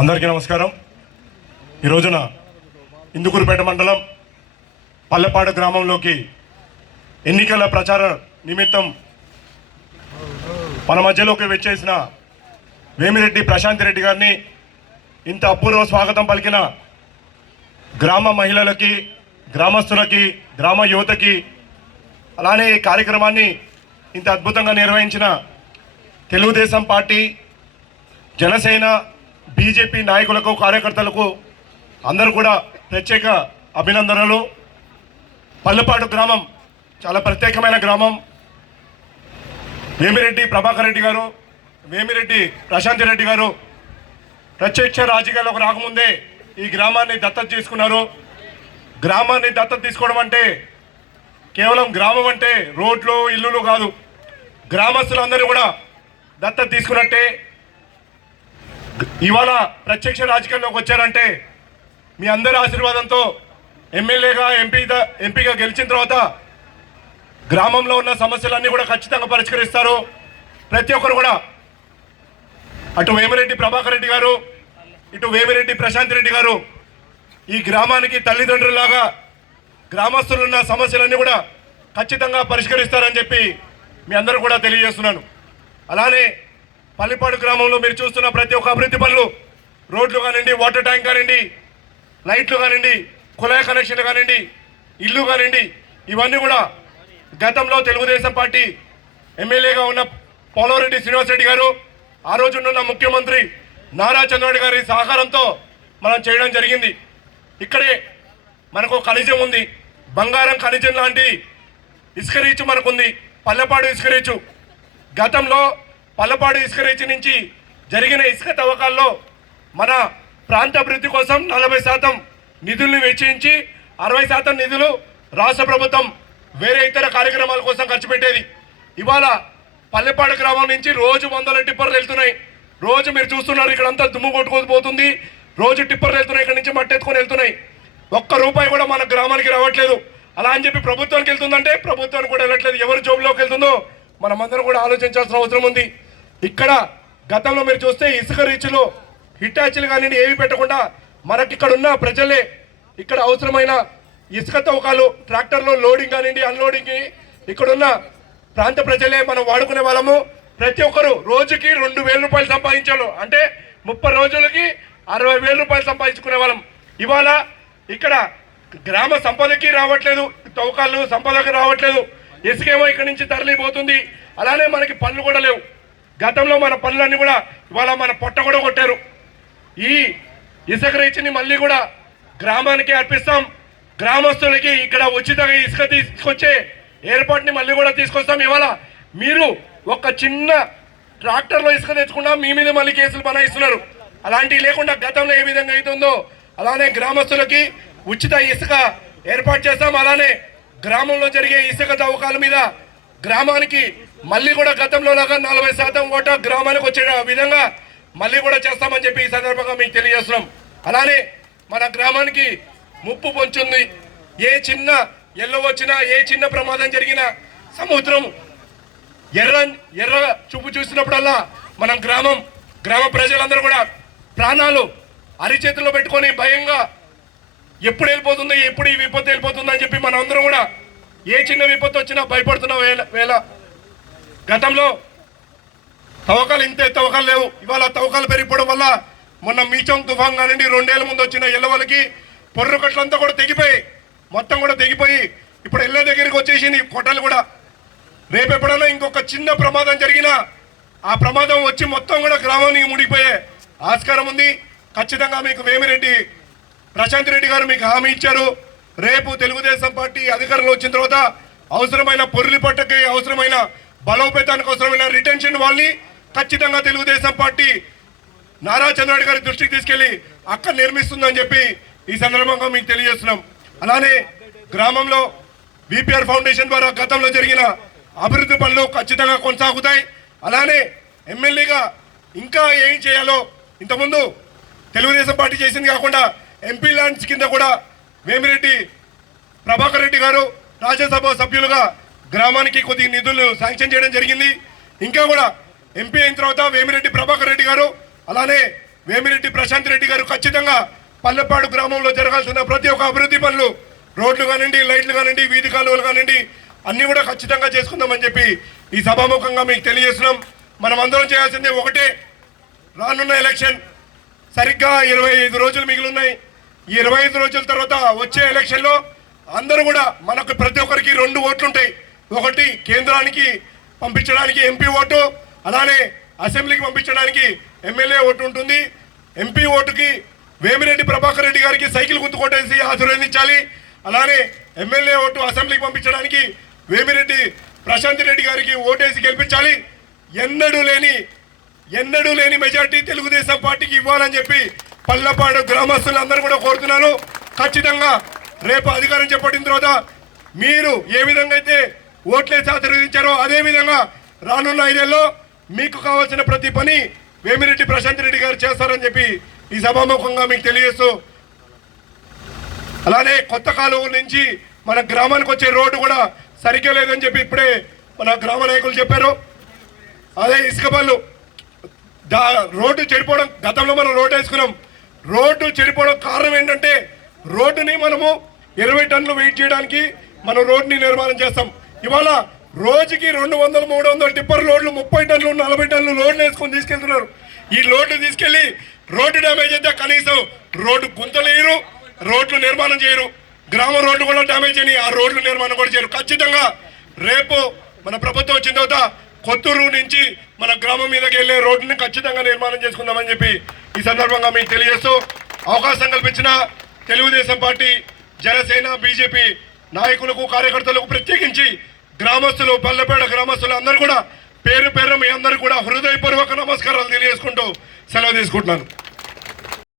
అందరికీ నమస్కారం ఈ రోజున ఇందుకూరుపేట మండలం పల్లెపాడు గ్రామంలోకి ఎన్నికల ప్రచార నిమిత్తం మన మధ్యలోకి వచ్చేసిన వేమిరెడ్డి ప్రశాంత్ రెడ్డి గారిని ఇంత అపూర్వ స్వాగతం పలికిన గ్రామ మహిళలకి గ్రామస్తులకి గ్రామ యువతకి అలానే ఈ కార్యక్రమాన్ని ఇంత అద్భుతంగా నిర్వహించిన తెలుగుదేశం పార్టీ జనసేన బీజేపీ నాయకులకు కార్యకర్తలకు అందరూ కూడా ప్రత్యేక అభినందనలు పల్లెపాటు గ్రామం చాలా ప్రత్యేకమైన గ్రామం వేమిరెడ్డి ప్రభాకర్ రెడ్డి గారు వేమిరెడ్డి ప్రశాంతి రెడ్డి గారు ప్రత్యక్ష రాజకీయాలకు రాకముందే ఈ గ్రామాన్ని దత్తత తీసుకున్నారు గ్రామాన్ని దత్తత తీసుకోవడం అంటే కేవలం గ్రామం అంటే రోడ్లు ఇల్లులు కాదు గ్రామస్తులందరూ కూడా దత్తత తీసుకున్నట్టే ఇవాళ ప్రత్యక్ష రాజకీయాల్లోకి వచ్చారంటే మీ అందరి ఆశీర్వాదంతో ఎమ్మెల్యేగా ఎంపీ ఎంపీగా గెలిచిన తర్వాత గ్రామంలో ఉన్న సమస్యలన్నీ కూడా ఖచ్చితంగా పరిష్కరిస్తారు ప్రతి ఒక్కరు కూడా అటు వేమిరెడ్డి ప్రభాకర్ రెడ్డి గారు ఇటు వేమిరెడ్డి ప్రశాంత్ రెడ్డి గారు ఈ గ్రామానికి తల్లిదండ్రులాగా గ్రామస్తులున్న సమస్యలన్నీ కూడా ఖచ్చితంగా పరిష్కరిస్తారని చెప్పి మీ అందరూ కూడా తెలియజేస్తున్నాను అలానే పల్లిపాడు గ్రామంలో మీరు చూస్తున్న ప్రతి ఒక్క అభివృద్ధి పనులు రోడ్లు కానివ్వండి వాటర్ ట్యాంక్ కానివ్వండి లైట్లు కానివ్వండి కులాయ కనెక్షన్లు కానివ్వండి ఇల్లు కానివ్వండి ఇవన్నీ కూడా గతంలో తెలుగుదేశం పార్టీ ఎమ్మెల్యేగా ఉన్న పోలవరెడ్డి శ్రీనివాసరెడ్డి గారు ఆ రోజున్న ముఖ్యమంత్రి నారా చంద్రబాబు గారి సహకారంతో మనం చేయడం జరిగింది ఇక్కడే మనకు ఖనిజం ఉంది బంగారం ఖనిజం లాంటి ఇసుక రీచు మనకుంది పల్లెపాడు ఇసుక రీచు గతంలో పల్లపాడు ఇసుక రేచి నుంచి జరిగిన ఇసుక తవ్వకాల్లో మన ప్రాంత అభివృద్ధి కోసం నలభై శాతం నిధులను వెచ్చించి అరవై శాతం నిధులు రాష్ట్ర ప్రభుత్వం వేరే ఇతర కార్యక్రమాల కోసం ఖర్చు పెట్టేది ఇవాళ పల్లెపాడు గ్రామం నుంచి రోజు వందల టిప్పర్లు వెళ్తున్నాయి రోజు మీరు చూస్తున్నారు ఇక్కడంతా దుమ్ము కొట్టుకోపోతుంది రోజు టిప్పర్లు వెళ్తున్నాయి ఇక్కడ నుంచి మట్టి ఎత్తుకొని వెళ్తున్నాయి ఒక్క రూపాయి కూడా మన గ్రామానికి రావట్లేదు అలా అని చెప్పి ప్రభుత్వానికి వెళ్తుందంటే ప్రభుత్వానికి కూడా వెళ్ళట్లేదు ఎవరి జోబులోకి వెళ్తుందో మనమందరం కూడా ఆలోచించాల్సిన అవసరం ఉంది ఇక్కడ గతంలో మీరు చూస్తే ఇసుక రీచ్లు హిటాచీలు కానీ ఏవి పెట్టకుండా మనకి ఇక్కడ ఉన్న ప్రజలే ఇక్కడ అవసరమైన ఇసుక తవ్వకాలు ట్రాక్టర్లో లోడింగ్ కానివ్వండి అన్లోడింగ్ ఇక్కడున్న ప్రాంత ప్రజలే మనం వాడుకునే వాళ్ళము ప్రతి ఒక్కరు రోజుకి రెండు వేల రూపాయలు సంపాదించాలి అంటే ముప్పై రోజులకి అరవై వేల రూపాయలు సంపాదించుకునే వాళ్ళం ఇవాళ ఇక్కడ గ్రామ సంపదకి రావట్లేదు తవ్వకాలు సంపదకి రావట్లేదు ఇసుకేమో ఇక్కడి నుంచి తరలిపోతుంది అలానే మనకి పనులు కూడా లేవు గతంలో మన పనులన్నీ కూడా ఇవాళ మన పొట్ట కూడా కొట్టారు ఈ ఇసుక రీచిని మళ్ళీ కూడా గ్రామానికి అర్పిస్తాం గ్రామస్తులకి ఇక్కడ ఉచితంగా ఇసుక తీసుకొచ్చే ఏర్పాటుని మళ్ళీ కూడా తీసుకొస్తాం ఇవాళ మీరు ఒక చిన్న ట్రాక్టర్లో ఇసుక తెచ్చుకున్నా మీ మీద మళ్ళీ కేసులు బనాయిస్తున్నారు అలాంటివి లేకుండా గతంలో ఏ విధంగా అవుతుందో అలానే గ్రామస్తులకి ఉచిత ఇసుక ఏర్పాటు చేస్తాం అలానే గ్రామంలో జరిగే ఇసుక తవ్వకాల మీద గ్రామానికి మళ్ళీ కూడా గతంలో లాగా నలభై శాతం ఓట గ్రామానికి వచ్చే విధంగా మళ్ళీ కూడా చేస్తామని చెప్పి ఈ సందర్భంగా మీకు తెలియజేస్తున్నాం అలానే మన గ్రామానికి ముప్పు పొంచుంది ఏ చిన్న ఎల్లో వచ్చినా ఏ చిన్న ప్రమాదం జరిగినా సముద్రం ఎర్ర ఎర్ర చూపు చూసినప్పుడల్లా మనం గ్రామం గ్రామ ప్రజలందరూ కూడా ప్రాణాలు అరిచేతుల్లో పెట్టుకొని భయంగా ఎప్పుడు వెళ్ళిపోతుంది ఎప్పుడు ఈ విపత్తు వెళ్ళిపోతుంది అని చెప్పి అందరం కూడా ఏ చిన్న విపత్తు వచ్చినా భయపడుతున్న వేళ వేళ గతంలో తవ్వకాలు ఇంతే తవ్వకాలు లేవు ఇవాళ తవ్వకాలు పెరిగిపోవడం వల్ల మొన్న మీచం తుఫాన్ కానివ్వండి రెండేళ్ల ముందు వచ్చిన ఎల్లవలకి పొర్రు కట్లంతా కూడా తెగిపోయి మొత్తం కూడా తెగిపోయి ఇప్పుడు ఎల్ల దగ్గరికి వచ్చేసింది కొట్టలు కూడా రేపు ఎప్పుడైనా ఇంకొక చిన్న ప్రమాదం జరిగినా ఆ ప్రమాదం వచ్చి మొత్తం కూడా గ్రామానికి ముడిపోయే ఆస్కారం ఉంది ఖచ్చితంగా మీకు వేమిరెడ్డి ప్రశాంత్ రెడ్డి గారు మీకు హామీ ఇచ్చారు రేపు తెలుగుదేశం పార్టీ అధికారంలో వచ్చిన తర్వాత అవసరమైన పొరులి పట్టకి అవసరమైన బలోపేతానికి అవసరమైన రిటెన్షన్ వాళ్ళని ఖచ్చితంగా తెలుగుదేశం పార్టీ నారా చంద్రరెడ్డి గారి దృష్టికి తీసుకెళ్లి అక్కడ నిర్మిస్తుందని చెప్పి ఈ సందర్భంగా మీకు తెలియజేస్తున్నాం అలానే గ్రామంలో బీపీఆర్ ఫౌండేషన్ ద్వారా గతంలో జరిగిన అభివృద్ధి పనులు ఖచ్చితంగా కొనసాగుతాయి అలానే ఎమ్మెల్యేగా ఇంకా ఏం చేయాలో ఇంతకుముందు తెలుగుదేశం పార్టీ చేసింది కాకుండా ఎంపీ ల్యాండ్స్ కింద కూడా వేమిరెడ్డి ప్రభాకర్ రెడ్డి గారు రాజ్యసభ సభ్యులుగా గ్రామానికి కొద్దిగా నిధులు శాంక్షన్ చేయడం జరిగింది ఇంకా కూడా ఎంపీ అయిన తర్వాత వేమిరెడ్డి ప్రభాకర్ రెడ్డి గారు అలానే వేమిరెడ్డి ప్రశాంత్ రెడ్డి గారు ఖచ్చితంగా పల్లెపాడు గ్రామంలో జరగాల్సిన ప్రతి ఒక్క అభివృద్ధి పనులు రోడ్లు కానివ్వండి లైట్లు కానివ్వండి వీధి కాలువలు కానివ్వండి అన్నీ కూడా ఖచ్చితంగా చేసుకుందామని చెప్పి ఈ సభాముఖంగా మీకు తెలియజేస్తున్నాం మనం అందరం చేయాల్సింది ఒకటే రానున్న ఎలక్షన్ సరిగ్గా ఇరవై ఐదు రోజులు మిగిలిన్నాయి ఈ ఇరవై ఐదు రోజుల తర్వాత వచ్చే ఎలక్షన్లో అందరూ కూడా మనకు ప్రతి ఒక్కరికి రెండు ఓట్లుంటాయి ఒకటి కేంద్రానికి పంపించడానికి ఎంపీ ఓటు అలానే అసెంబ్లీకి పంపించడానికి ఎమ్మెల్యే ఓటు ఉంటుంది ఎంపీ ఓటుకి వేమిరెడ్డి ప్రభాకర్ రెడ్డి గారికి సైకిల్ కొట్టేసి ఆశీర్వదించాలి అలానే ఎమ్మెల్యే ఓటు అసెంబ్లీకి పంపించడానికి వేమిరెడ్డి ప్రశాంత్ రెడ్డి గారికి ఓటేసి గెలిపించాలి ఎన్నడూ లేని ఎన్నడూ లేని మెజార్టీ తెలుగుదేశం పార్టీకి ఇవ్వాలని చెప్పి గ్రామస్తులు గ్రామస్తులందరూ కూడా కోరుతున్నాను ఖచ్చితంగా రేపు అధికారం చేపట్టిన తర్వాత మీరు ఏ విధంగా అయితే ఓట్లేసి అదే అదేవిధంగా రానున్న ఐదేళ్ళలో మీకు కావాల్సిన ప్రతి పని వేమిరెడ్డి ప్రశాంత్ రెడ్డి గారు చేస్తారని చెప్పి ఈ సభాముఖంగా మీకు తెలియజేస్తూ అలానే కొత్త కాలువ నుంచి మన గ్రామానికి వచ్చే రోడ్డు కూడా సరిగ్గా లేదని చెప్పి ఇప్పుడే మన గ్రామ నాయకులు చెప్పారు అదే ఇసుక పళ్ళు దా రోడ్డు చెడిపోవడం గతంలో మనం రోడ్డు వేసుకున్నాం రోడ్డు చెడిపోవడం కారణం ఏంటంటే రోడ్డుని మనము ఇరవై టన్నులు వెయిట్ చేయడానికి మనం రోడ్డుని నిర్మాణం చేస్తాం ఇవాళ రోజుకి రెండు వందల మూడు వందల టిప్పర్ లోడ్లు ముప్పై టన్నులు నలభై టన్నులు లోడ్లు వేసుకొని తీసుకెళ్తున్నారు ఈ లోడ్లు తీసుకెళ్లి రోడ్డు డ్యామేజ్ అయితే కనీసం రోడ్డు గుంతలేయరు రోడ్లు నిర్మాణం చేయరు గ్రామ రోడ్లు కూడా డ్యామేజ్ అని ఆ రోడ్లు నిర్మాణం కూడా చేయరు ఖచ్చితంగా రేపు మన ప్రభుత్వం వచ్చిన తర్వాత కొత్తూరు నుంచి మన గ్రామం మీదకి వెళ్ళే రోడ్డుని ఖచ్చితంగా నిర్మాణం చేసుకుందామని చెప్పి ఈ సందర్భంగా మీకు తెలియజేస్తూ అవకాశం కల్పించిన తెలుగుదేశం పార్టీ జనసేన బీజేపీ నాయకులకు కార్యకర్తలకు ప్రత్యేకించి గ్రామస్తులు పల్లెపేట గ్రామస్తులు అందరూ కూడా పేరు పేరు మీ అందరూ కూడా హృదయపూర్వక నమస్కారాలు తెలియజేసుకుంటూ సెలవు తీసుకుంటున్నాను